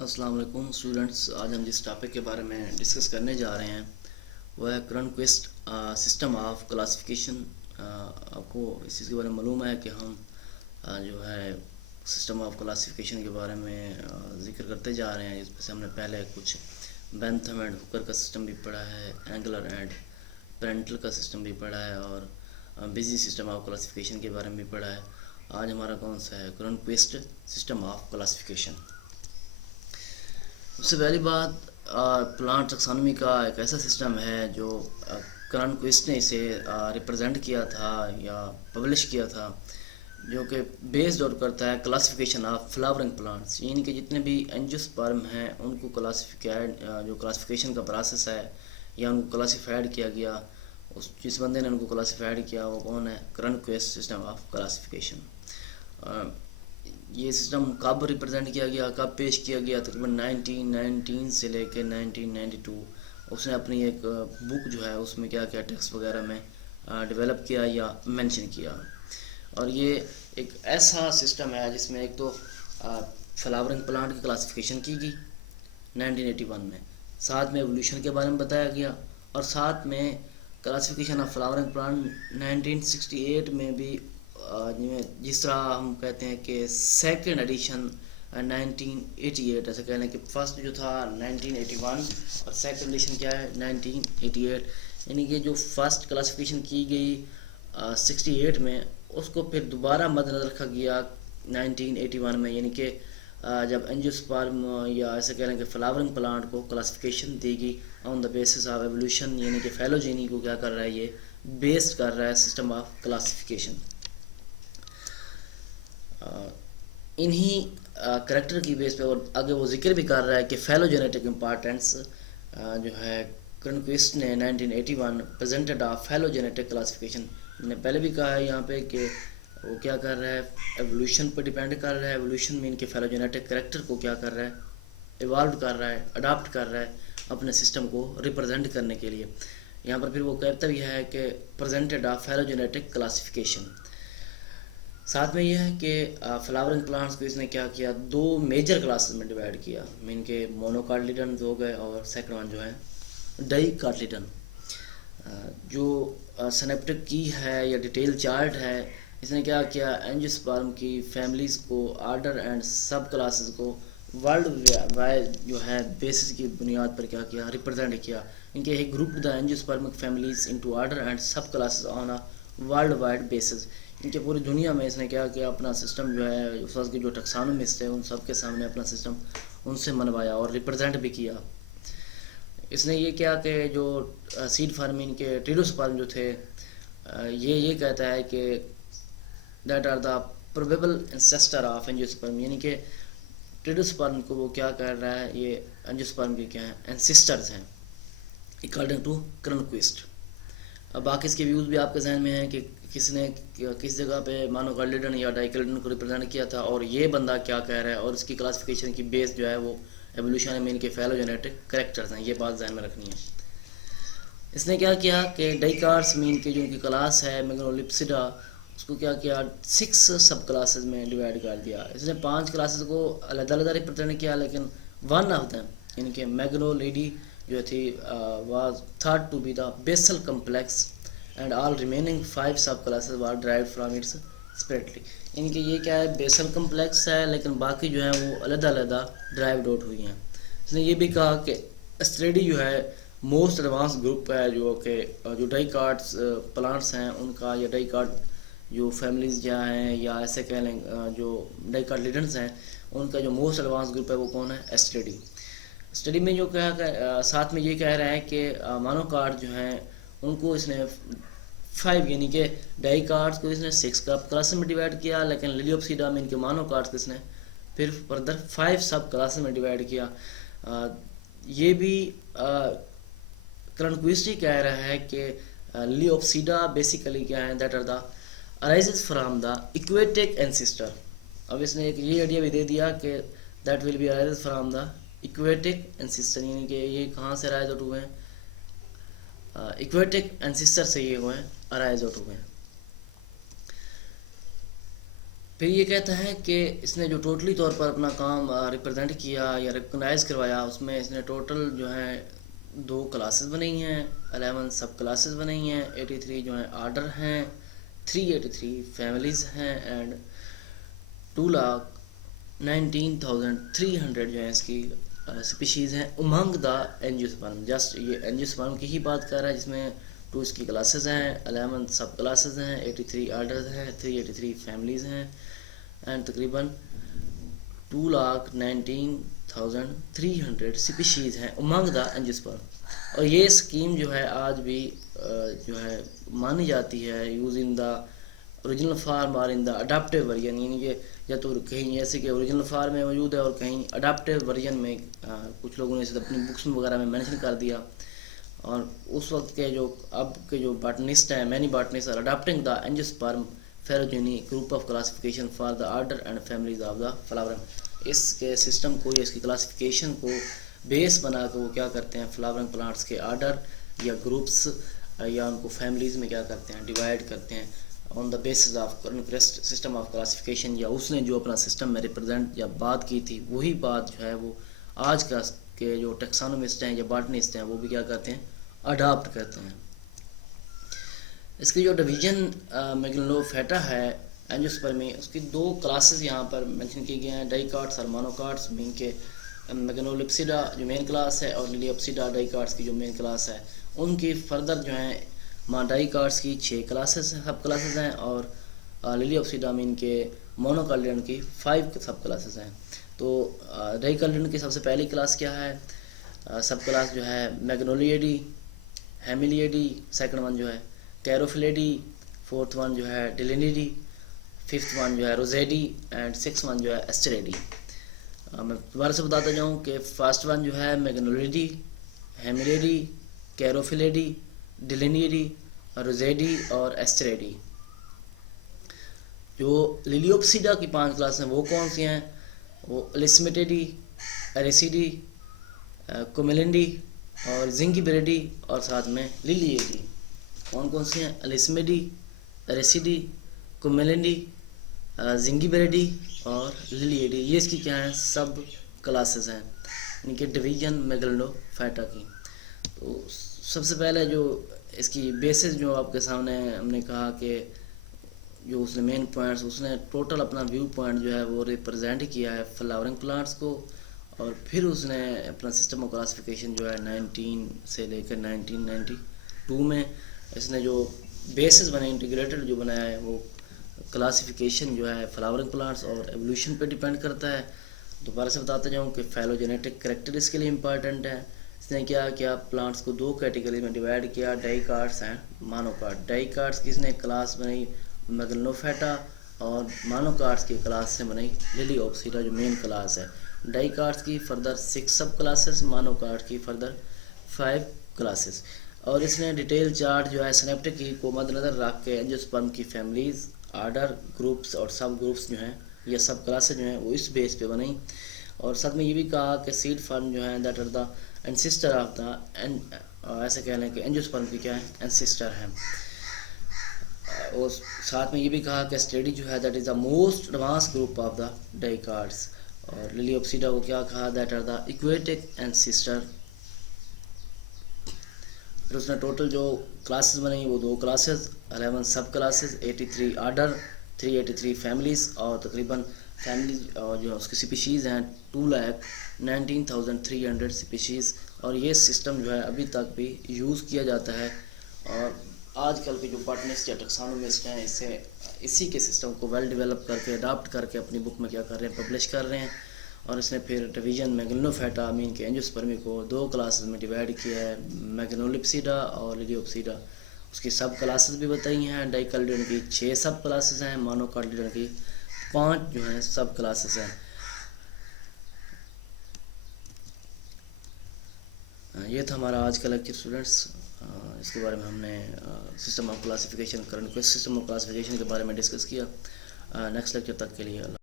السلام علیکم اسٹوڈنٹس، آج ہم جس ٹاپک کے بارے میں ڈسکس کرنے جا رہے ہیں وہ ہے کرنکویسٹ سسٹم آف کلاسیفیکیشن۔ آپ کو اس چیز کے بارے میں معلوم ہے کہ ہم جو ہے سسٹم آف کلاسیفیکیشن کے بارے میں ذکر کرتے جا رہے ہیں۔ اس میں سے ہم نے پہلے کچھ بینتھم اینڈ ہوکر کا سسٹم بھی پڑھا ہے، اینگلر اینڈ پرینٹل کا سسٹم بھی پڑھا ہے، اور بیزی سسٹم آف کلاسیفیکیشن کے بارے میں بھی پڑھا ہے۔ آج ہمارا کون سا ہے؟ کرنکویسٹ سسٹم آف کلاسیفیکیشن۔ سب سے پہلی بات، پلانٹ ٹیکسانومی کا ایک ایسا سسٹم ہے جو کرنکویسٹ نے اسے ریپرزینٹ کیا تھا یا پبلش کیا تھا، جو کہ بیسڈ آؤٹ کرتا ہے کلاسیفیکیشن آف فلاورنگ پلانٹس، یعنی کہ جتنے بھی اینجوسپرم ہیں ان کو جو کلاسیفیکیشن کا پروسیس ہے یا ان کو کلاسیفائڈ کیا گیا، جس بندے نے ان کو کلاسیفائڈ کیا وہ کون ہے؟ کرنکویسٹ سسٹم آف کلاسیفیکیشن۔ یہ سسٹم کب ریپرزینٹ کیا گیا، کب پیش کیا گیا؟ تقریباً 1919 سے لے کے 1992 اس نے اپنی ایک بک جو ہے اس میں کیا کیا ٹیکسٹ وغیرہ میں ڈیولپ کیا یا مینشن کیا۔ اور یہ ایک ایسا سسٹم ہے جس میں ایک تو فلاورنگ پلانٹ کی کلاسیفیکیشن کی گئی 1981 میں، ساتھ میں ایولیوشن کے بارے میں بتایا گیا، اور ساتھ میں کلاسیفیکیشن آف فلاورنگ پلانٹ 1968 میں بھی جس طرح ہم کہتے ہیں کہ سیکنڈ ایڈیشن 1988، ایسا کہہ لیں کہ فرسٹ جو تھا 1981 اور سیکنڈ ایڈیشن کیا ہے 1988، یعنی کہ جو فرسٹ کلاسیفیکیشن کی گئی 68 میں، اس کو پھر دوبارہ مد نظر رکھا گیا 1981 میں، یعنی کہ جب اینجوسپرم یا ایسا کہہ لیں کہ فلاورنگ پلانٹ کو کلاسیفیکیشن دی گئی آن دا بیسس آف ایولیوشن، یعنی کہ فیلوجینی کو کیا کر رہا ہے، یہ بیسڈ کر رہا ہے سسٹم آف کلاسیفیکیشن۔ انہی کریکٹر کی بیس پہ اور آگے وہ ذکر بھی کر رہا ہے کہ فیلوجینیٹک امپارٹنس جو ہے کرنکویسٹ نے 1981 پریزنٹڈ آف فیلوجینیٹک کلاسیفیکیشن۔ میں نے پہلے بھی کہا ہے یہاں پہ کہ وہ کیا کر رہا ہے، ایولیوشن پہ ڈیپینڈ کر رہا ہے، ایولیوشن میں ان کے فیلوجینیٹک کریکٹر کو کیا کر رہا ہے، ایوالو کر رہا ہے، اڈاپٹ کر رہا ہے اپنے سسٹم کو ریپرزینٹ کرنے کے لیے۔ یہاں پر پھر وہ کہتا بھی ہے کہ پریزنٹڈ آف فیلوجینیٹک کلاسیفیکیشن۔ ساتھ میں یہ ہے کہ فلاورنگ پلانٹس کو اس نے کیا کیا، دو میجر کلاسز میں ڈیوائڈ کیا، مین کے مونوکارڈلیڈن ہو گئے اور سیکنڈ ون جو ہے ڈائی کارڈلیڈن۔ جو سنیپٹک کی ہے یا ڈیٹیل چارٹ ہے، اس نے کیا کیا، اینجوسپرم کی فیملیز کو، آرڈر اینڈ سب کلاسز کو ورلڈ وائڈ جو ہے بیسس کی بنیاد پر کیا کیا، ریپرزینٹ کیا، ان کے ایک group the angiospermic families into order and sub classes on a world wide basis. ان کے پوری دنیا میں اس نے کیا کیا، اپنا سسٹم جو ہے اس وقت کے جو ٹیکسانومسٹ ہیں ان سب کے سامنے اپنا سسٹم ان سے منوایا اور ریپرزینٹ بھی کیا۔ اس نے یہ کیا کہ جو سیڈ فارمنگ کے ٹریڈوسپرم جو تھے، یہ کہتا ہے کہ that are the probable ancestor of angiosperm, یعنی کہ ٹریڈوسپرم کو وہ کیا کر رہا ہے، یہ اینجوسپرم کے کیا ہیں، انسسٹرز ہیں اکارڈنگ ٹو کرنکویسٹ۔ اب باقی اس کے ویوز بھی آپ کے ذہن میں ہیں کہ کس نے کس جگہ پہ مونوکارڈلیڈن یا ڈائیکارڈلیڈن کو ریپرزینٹ کیا تھا، اور یہ بندہ کیا کہہ رہا ہے، اور اس کی کلاسیفیکیشن کی بیس جو ہے وہ ایولیوشن میں ان کے فیلوجینیٹک کریکٹرز ہیں، یہ بات ذہن میں رکھنی ہے۔ اس نے کیا کیا کہ ڈائیکارڈس مین کی جو ان کی کلاس ہے میگنولیپسیڈا، اس کو کیا کیا 6 سب کلاسز میں ڈیوائڈ کر دیا۔ اس نے 5 کلاسز کو علیحدہ علیحدہ ریپرزینٹ کیا، لیکن ون آف دیم یعنی کہ میگنولیڈی جو تھی was thought to be the basal complex and all remaining 5 subclasses were derived from its separately, یعنی کہ یہ کیا ہے، بیسل کمپلیکس ہے لیکن باقی جو ہیں وہ علیحدہ علیحدہ ڈرائیوڈ آؤٹ ہوئی ہیں۔ اس نے یہ بھی کہا کہ اسٹریڈی جو ہے موسٹ ایڈوانس گروپ ہے، جو کہ جو ڈائی کارڈس پلانٹس ہیں ان کا، یا ڈائی کارڈ جو فیملیز جہاں ہیں، یا ایسے کہہ لیں جو ڈائی کارڈ لیڈنس ہیں، ان کا جو موسٹ ایڈوانس گروپ ہے وہ کون ہے، اسٹریڈی۔ اسٹڈی میں جو کہا کہ ساتھ میں یہ کہہ رہا ہے کہ مانو کارڈ جو ہیں ان کو اس نے 5 یعنی کہ ڈائی کارڈس کو اس نے 6 کا کلاسز میں ڈیوائڈ کیا، لیکن لیلیوپسیڈا میں ان کے مانو کارڈس کو اس نے پھر فردر 5 سب کلاسز میں ڈیوائڈ کیا۔ یہ بھی کرنکویسٹ کہہ رہا ہے کہ لیوپسیڈا بیسیکلی کیا ہے، that are the arises from the aquatic ancestor. اب اس نے ایک یہ آئیڈیا بھی دے دیا کہ that will be arises from the aquatic ancestor, یعنی کہ یہ کہاں سے رائز آؤٹ ہوئے ہیں، ایکویٹک اینسسٹر سے یہ ہوئے ہیں، ارائز آؤٹ ہوئے ہیں۔ پھر یہ کہتا ہے کہ اس نے جو ٹوٹلی طور پر اپنا کام ریپرزینٹ کیا یا ریکگنائز کروایا، اس میں اس نے ٹوٹل جو ہے 2 کلاسز بنائی ہیں، 11 سب کلاسز بنائی ہیں، 83 جو ہیں آرڈر ہیں، 383 فیملیز ہیں، اینڈ 2,19,300 جو ہے اس کی سپیشیز ہیں امنگ دا اینجیوسپرم. جسٹ یہ اینجیوسپرم کی ہی بات کر رہا ہے، جس میں 2 اس کی کلاسز ہیں، 11 سب کلاسز ہیں، 83 آرڈرز ہیں، 383 فیملیز ہیں، اینڈ تقریباً 2,19,300 سپیشیز ہیں امنگ دا اینجیوسپرم. اور یہ اسکیم جو ہے آج بھی جو ہے مانی جاتی ہے، use in the original form اور ان دا اڈاپٹیو ورژن، یعنی کہ یا تو کہیں ایسے کہ اوریجنل فارم میں موجود ہے اور کہیں اڈاپٹیو ورژن میں کچھ لوگوں نے اسے اپنی بکس وغیرہ میں مینشن کر دیا. اور اس وقت کے جو اب کے جو باٹنسٹ ہیں، many botanist are adapting the angiosperm phylogeny group of classification for the order and families of the flowering. اس کے سسٹم کو یا اس کی کلاسیفیکیشن کو بیس بنا کے وہ کیا کرتے ہیں، فلاورنگ پلانٹس کے آرڈر یا گروپس یا ان کو فیملیز میں کیا کرتے ہیں، ڈیوائڈ کرتے ہیں on the basis of Cronquist system of classification. یا اس نے جو اپنا سسٹم میں ریپرزینٹ یا بات کی تھی وہی بات جو ہے وہ آج کا کے جو ٹیکسانومسٹ ہیں یا باٹنسٹ ہیں وہ بھی کیا کرتے ہیں، اڈاپٹ کرتے ہیں. اس کی جو ڈویژن میگنولوفیٹا ہے اینجیوسپرمی، اس کی 2 کلاسز یہاں پر مینشن کی گئے ہیں، ڈائیکارٹس اور مونوکارٹس. مین کے میگنولپسیڈا جو مین کلاس ہے اور لیلیوپسیڈا ڈائیکارٹس کی جو مین کلاس ہے، ان کی فردر جو ہیں ڈائیکارٹس کی 6 کلاسز سب کلاسز ہیں، اور لیلیوپسیڈا مین کے مونوکارڈین کی 5 سب کلاسز ہیں. تو ڈائیکارڈین کی سب سے پہلی کلاس کیا ہے، سب کلاس جو ہے میگنولیڈی، ہیمیلیڈی، سیکنڈ ون جو ہے کیروفلیڈی، 4تھ ون جو ہے ڈیلینیڈی، 5تھ ون جو ہے روزیڈی، اینڈ 6 ون جو ہے ایسٹریڈی. میں دوبارہ سے بتاتا جاؤں کہ فرسٹ ون جو ہے میگنولیڈی، ہیمیلیڈی، کیروفلیڈی، ڈیلینیڈی، روزیڈی اور ایسٹریڈی. جو لیلیوپسیڈا کی 5 کلاس ہیں وہ کون سی ہیں، وہ السمیٹیڈی، ایریسیڈی، کومیلنڈی اور زنگی بریڈی اور ساتھ میں لیلیڈی. کون سی ہیں، السمیڈی، ایریسیڈی، کومیلنڈی، زنگی بریڈی اور لیلیڈی. یہ اس کی کیا ہیں، سب کلاسز ہیں، ان کے ڈویژن میگنولوفیٹا کی. تو سب سے پہلے جو اس کی بیسز جو آپ کے سامنے ہم نے کہا کہ جو اس نے مین پوائنٹس، اس نے ٹوٹل اپنا ویو پوائنٹ جو ہے وہ ریپرزینٹ کیا ہے فلاورنگ پلانٹس کو، اور پھر اس نے اپنا سسٹم آف کلاسیفیکیشن جو ہے 19 سے لے کر 1992 میں اس نے جو بیسز بنے انٹیگریٹڈ جو بنایا ہے، وہ کلاسیفیکیشن جو ہے فلاورنگ پلانٹس اور ایولیوشن پہ ڈیپینڈ کرتا ہے. دوبارہ سے بتاتا جاؤں کہ فیلوجینیٹک کریکٹر اس کے لیے امپارٹنٹ ہے. اس نے کیا کیا، پلانٹس کو 2 کیٹیگری میں ڈیوائڈ کیا، ڈائیکارٹس اینڈ مانوکارٹ. ڈائیکارٹس کی اس نے کلاس بنائی میگنولوفیٹا، اور مانوکارٹس کی کلاس سے بنائی لیلیوپسیڈا جو مین کلاس ہے. ڈائیکارٹس کی فردر 6 سب کلاسز، مانوکارٹ کی فردر 5 کلاسز. اور اس نے ڈیٹیل چارٹ جو ہے سنیپٹک کی کو مد نظر رکھ کے اینجیوسپرم کی فیملیز، آرڈر، گروپس اور سب گروپس جو ہیں یا سب کلاسز جو ہیں وہ اس بیس پہ بنیں. اور ساتھ میں یہ بھی کہا کہ سیڈ فرم جو ہیں that are the ancestor of the, ایسے کہہ لیں کہ اینجیوسپرم کی کیا ہے، اینسسٹر ہیں. اور ساتھ میں یہ بھی کہا کہ اسٹیڈی جو ہے that is the most advance group of the dicots. اور لیلیوپسیڈا کو کیا کہا، that are the aquatic ancestor. پھر اس نے ٹوٹل جو کلاسز بنائی وہ 2 classes, 11 sub classes, 83 order, 383 families, اور تقریباً فیملیز اور جو اس کی سپیشیز ہیں 2,19,300 سپیشیز. اور یہ سسٹم جو ہے ابھی تک بھی یوز کیا جاتا ہے، اور آج کل کے جو باٹنسٹ یا ٹیکسانومسٹ ہیں اسی کے سسٹم کو ویل ڈیولپ کر کے اڈاپٹ کر کے اپنی بک میں کیا کر رہے ہیں، پبلش کر رہے ہیں. اور اس نے پھر ڈویژن میگنولوفیٹا مین کے اینجیوسپرمی کو 2 کلاسز میں ڈیوائڈ کیا ہے، میگنولپسیڈا اور لیلیوپسیڈا. اس کی سب کلاسز بھی بتائی ہیں، ڈائیکارڈین کی 6 سب کلاسز ہیں، مونوکارڈین کی 5 جو ہیں سب کلاسز ہیں. یہ تھا ہمارا آج کا لیکچر اسٹوڈنٹس. اس کے بارے میں ہم نے system of classification, current system of classification کے بارے میں ڈسکس کیا. نیکسٹ لیکچر تک کے لیے اللہ